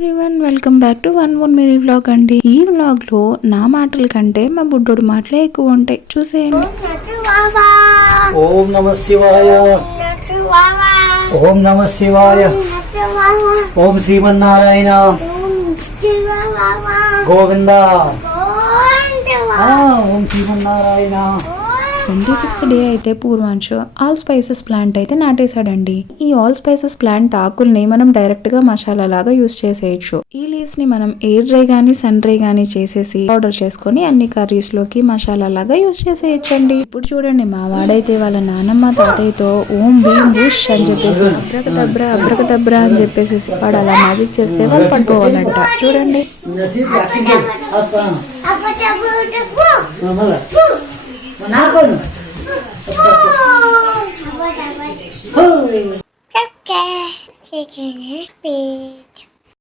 Everyone welcome back to one more mini vlog అండి. ఈ vlog లో నా మాటల కంటే మా బుడ్డోడు మాటలే ఎక్కువ ఉంటాయి, చూసేయండి. ఓం నమః శివాయ, ఓం నమః శివాయ, ఓం శ్రీమన్నారాయణ గోవింద, ఓం శ్రీమన్నారాయణ. 26th డే అయితే పూర్వాంశు ఆల్ స్పైసెస్ ప్లాంట్ అయితే నాటేశాడండి. ఈ ఆల్ స్పైసెస్ ప్లాంట్ ఆకుల్ని మనం డైరెక్ట్ గా మసాలా లాగా యూస్ చేసేయచ్చు. ఈ లీవ్స్ ని మనం ఎయిర్ డ్రై గానీ సన్ డ్రై గానీ చేసేసి పౌడర్ చేసుకుని అన్ని కర్రీస్ లోకి మసాలా లాగా యూస్ చేసేయచ్చండి. ఇప్పుడు చూడండి, మా వాడైతే వాళ్ళ నానమ్మ తాతయ్యతో ఓం భీం బుష్ అని చెప్పేసి అబ్రకదబ్రా అని చెప్పేసి వాడు అలా మ్యాజిక్ చేస్తే వాళ్ళు పడిపోవాలంట. చూడండి. Okay.